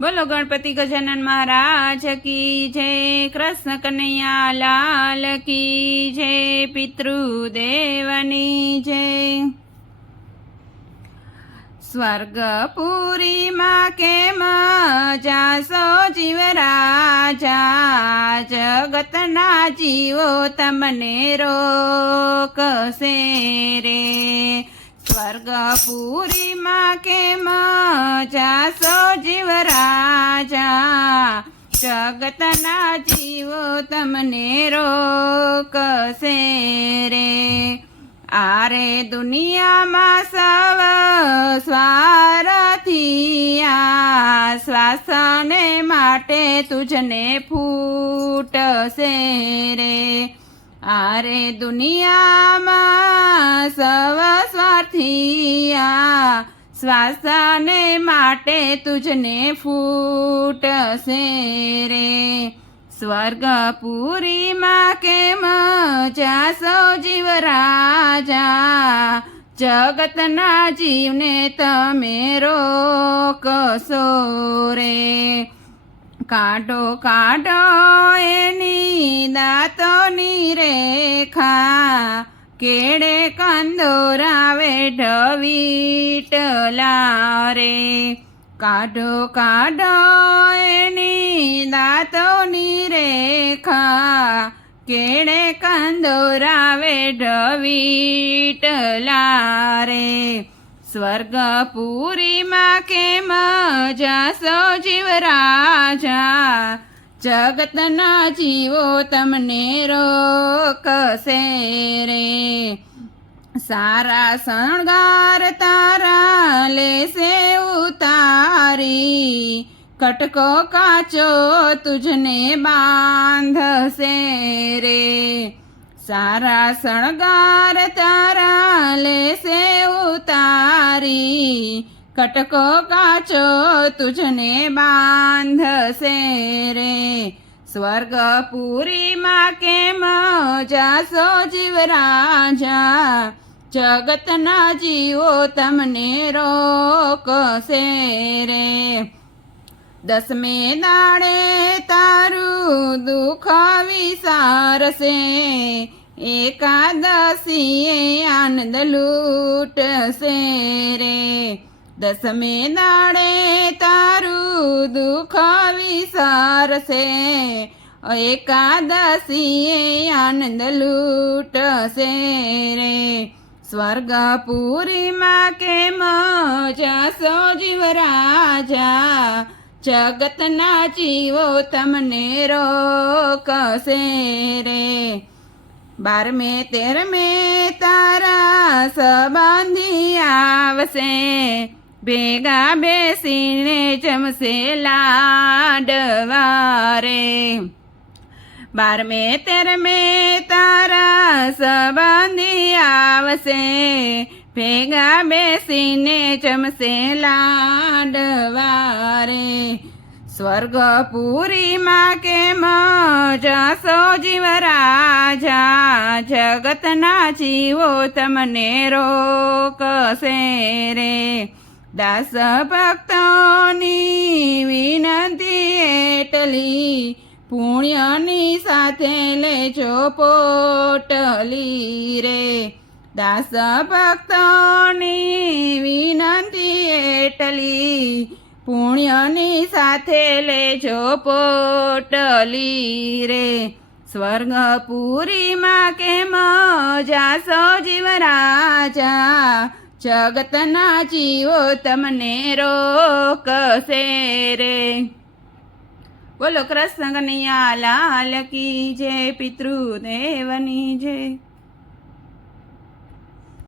બોલો ગણપતિ ગજાનન મહારાજ કી જય, કૃષ્ણ કનૈયા લાલ કી જય, પિતૃદેવની જય. સ્વર્ગપુરીમાં કેમ જાસો જીવ રાજા? જગતના જીવો તમને રોકશે. સ્વર્ગપુરીમાં કેમ જાસો જીવ રાજા, જગતના જીવો તમને રોકશે રે. આરે દુનિયામાં સવ સ્વારથિયા શ્વાસને માટે તુજને ફૂટશે રે. આરે દુનિયામાં સવ સ્વાર્થિયા, શ્વાસને માટે તુજને ફૂટશે રે. સ્વર્ગપુરીમાં કેમ જાસો જીવ રાજા? જગતના જીવને તમે રોકશો રે. કાઢો કાઢો એની દાંતોની રેખા. કેડે કંદોરા ઢવીટલા રે. કાઢો કાઢો એની દાંતોની રેખા. કેડે કંદોરા ઢવીટલા રે. સ્વર્ગપુરીમાં કેમ જાસો જીવ રાજા જગતના જીવો તમને રોકશે રે. સારા શણગાર તારા લેશે ઉતારી. કટકો કાચો તુજને બાંધશે રે. સારા શણગાર તારા લેશે ઉતારી. કટકો કાચો તુજને બાંધશે રે. સ્વર્ગપુરીમાં કેમ જાસો જીવ રાજા જગતના જીવો તમને રોકશે રે. દસમે દાડે તારું દુઃખ વિસારશે. એકાદશીએ આનંદ લૂટશે રે. દસમે દાડે તારું દુઃખ વિસારશે. એકાદશીએ આનંદ લૂટશે રે. સ્વર્ગપુરીમાં કેમ જાસો જીવ રાજા? જગતના જીવો તમને રોકશે રે. બારમે, તેરમે તારા સંબંધી આવશે. ભેગા બેસીને જમશે લાડવારે. બારમે, તેરમે તારા સંબંધી આવશે. ભેગા બેસીને જમશે લાડવારે. સ્વર્ગપુરીમાં કેમ જાસો જીવરાજા? જગતના જીવો તમને રોકશે રે. દાસ ભક્તોની વિનંતી એટલી, પુણ્યની સાથે લેજો પોટલી રે. દાસ ભક્તોની વિનંતી એટલી પુણ્યની સાથે લેજો પોટલી રે. સ્વર્ગપુરીમાં કે જાસો જીવ રાજા જગતના જીવો તમને રોકશે રે. બોલો કૃષ્ણ કનૈયા, લાલ કી જય, પિતૃદેવની જય.